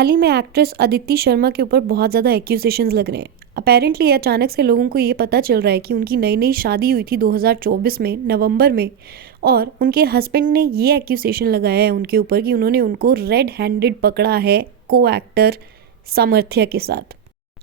हाल ही में एक्ट्रेस अदिति शर्मा के ऊपर बहुत ज़्यादा एक्यूजेशंस लग रहे हैं। अपेरेंटली अचानक से लोगों को ये पता चल रहा है कि उनकी नई नई शादी हुई थी 2024 में नवंबर में, और उनके हस्बैंड ने ये एक्यूजेशन लगाया है उनके ऊपर कि उन्होंने उनको रेड हैंडेड पकड़ा है को एक्टर सामर्थ्य के साथ।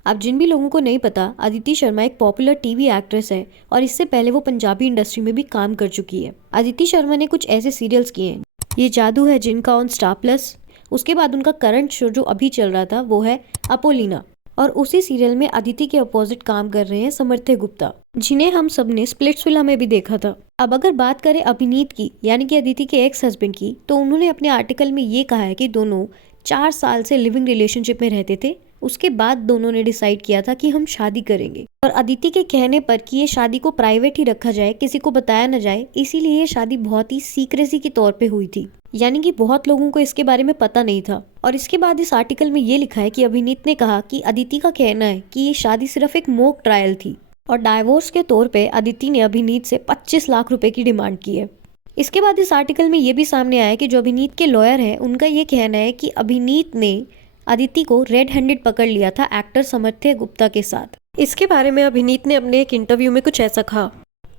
अब जिन भी लोगों को नहीं पता, अदिति शर्मा एक पॉपुलर टीवी एक्ट्रेस है और इससे पहले वो पंजाबी इंडस्ट्री में भी काम कर चुकी है। अदिति शर्मा ने कुछ ऐसे सीरियल्स किए हैं, ये जादू है जिनका ऑन स्टार प्लस। उसके बाद उनका करंट शो जो अभी चल रहा था वो है अपोलिना, और उसी सीरियल में अदिति के अपोजिट काम कर रहे हैं समर्थ्य गुप्ता, जिन्हें हम सब ने स्प्लिट्सविला में भी देखा था। अब अगर बात करें अभिनीत की, यानी कि अदिति के एक्स हस्बैंड की, तो उन्होंने अपने आर्टिकल में ये कहा है कि दोनों 4 साल से लिविंग रिलेशनशिप में रहते थे। उसके बाद दोनों ने डिसाइड किया था कि हम शादी करेंगे, और अदिति के कहने पर कि ये शादी को प्राइवेट ही रखा जाए, किसी को बताया न जाए, इसीलिए ये शादी बहुत ही सीक्रेसी के तौर पे हुई थी, यानी कि बहुत लोगों को इसके बारे में पता नहीं था। और इसके बाद इस आर्टिकल में ये लिखा है कि अभिनीत ने कहा कि अदिति का कहना है कि ये शादी सिर्फ एक मॉक ट्रायल थी, और डाइवोर्स के तौर पे अदिति ने अभिनीत से 25 लाख रुपए की डिमांड की है। इसके बाद इस आर्टिकल में ये भी सामने आया कि जो अभिनीत के लॉयर हैं, उनका ये कहना है कि अभिनीत ने अदिति को रेड हैंडेड पकड़ लिया था एक्टर समर्थ्य गुप्ता के साथ। इसके बारे में अभिनीत ने अपने एक इंटरव्यू में कुछ ऐसा कहा।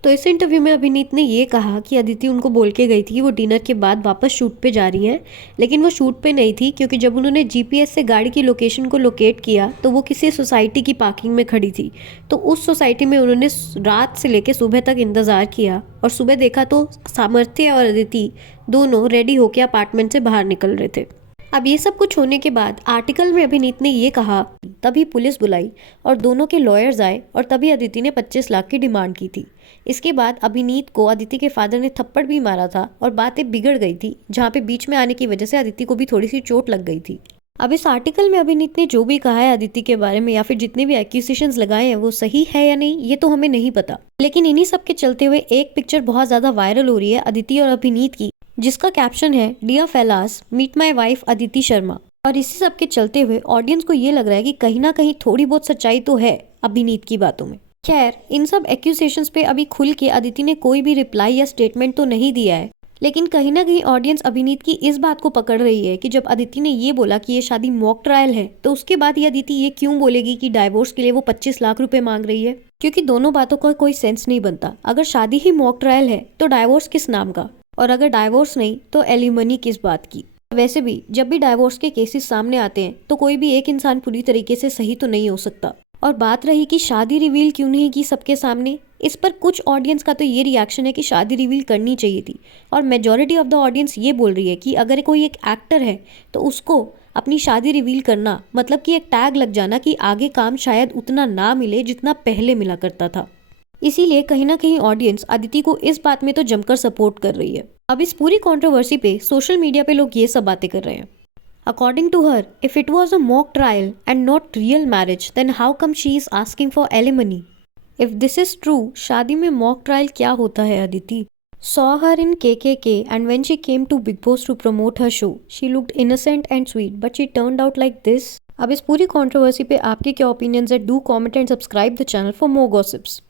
तो इस इंटरव्यू में अभिनीत ने ये कहा कि अदिति उनको बोल के गई थी कि वो डिनर के बाद वापस शूट पे जा रही हैं, लेकिन वो शूट पे नहीं थी, क्योंकि जब उन्होंने जीपीएस से गाड़ी की लोकेशन को लोकेट किया तो वो किसी सोसाइटी की पार्किंग में खड़ी थी। तो उस सोसाइटी में उन्होंने रात से लेकर सुबह तक इंतज़ार किया, और सुबह देखा तो सामर्थ्य और अदिति दोनों रेडी होकर अपार्टमेंट से बाहर निकल रहे थे। अब ये सब कुछ होने के बाद आर्टिकल में अभिनीत ने ये कहा, तभी पुलिस बुलाई और दोनों के लॉयर्स आए, और तभी अदिति ने 25 लाख की डिमांड की थी। इसके बाद अभिनीत को अदिति के फादर ने थप्पड़ भी मारा था और बातें बिगड़ गई थी, जहाँ पे बीच में आने की वजह से अदिति को भी थोड़ी सी चोट लग गई थी। अब इस आर्टिकल में अभिनीत ने जो भी कहा है अदिति के बारे में, या फिर जितने भी एक्यूजेशंस लगाए हैं, वो सही है या नहीं ये तो हमें नहीं पता। लेकिन इन्हीं सब के चलते हुए एक पिक्चर बहुत ज्यादा वायरल हो रही है अदिति और अभिनीत की, जिसका कैप्शन है dear fellas meet my wife Aditi Sharma. और इसी सब के चलते हुए ऑडियंस को ये लग रहा है कि कहीं ना कहीं थोड़ी बहुत सच्चाई तो है अभिनीत की बातों में। खैर, इन सब एक्यूजेशंस पे अभी खुल के अदिति ने कोई भी रिप्लाई या स्टेटमेंट तो नहीं दिया है, लेकिन कहीं ना कहीं ऑडियंस अभिनीत की इस बात को पकड़ रही है कि जब अदिति ने ये बोला कि ये शादी मॉक ट्रायल है, तो उसके बाद ये अदिति ये क्यों बोलेगी कि डाइवोर्स के लिए वो 25 लाख रुपए मांग रही है, क्योंकि दोनों बातों का कोई सेंस नहीं बनता। अगर शादी ही मॉक ट्रायल है तो डाइवोर्स किस नाम का, और अगर डाइवोर्स नहीं तो एलिमनी किस बात की। वैसे भी जब भी डाइवोर्स के केसेस सामने आते हैं तो कोई भी एक इंसान पूरी तरीके से सही तो नहीं हो सकता। और बात रही कि शादी रिवील क्यों नहीं की सबके सामने, इस पर कुछ ऑडियंस का तो ये रिएक्शन है कि शादी रिवील करनी चाहिए थी, और मेजॉरिटी ऑफ द ऑडियंस ये बोल रही है कि अगर कोई एक एक्टर है तो उसको अपनी शादी रिवील करना मतलब कि एक टैग लग जाना कि आगे काम शायद उतना ना मिले जितना पहले मिला करता था। इसीलिए कहीं ना कहीं ऑडियंस अदिति को इस बात में तो जमकर सपोर्ट कर रही है। अब इस पूरी कंट्रोवर्सी पे सोशल मीडिया पे लोग ये सब बातें कर रहे हैं। According to her, if it was a mock trial and not real marriage, then how come she is asking for alimony? If this is true, शादी में मॉक ट्रायल क्या होता है Aditi? Saw her in KKK, and when she came to Bigg Boss to promote her show, she looked innocent and sweet, but she turned out like this. अब इस पूरी controversy पे आपके क्या ओपिनियंस है? Do comment and subscribe the channel for more gossips.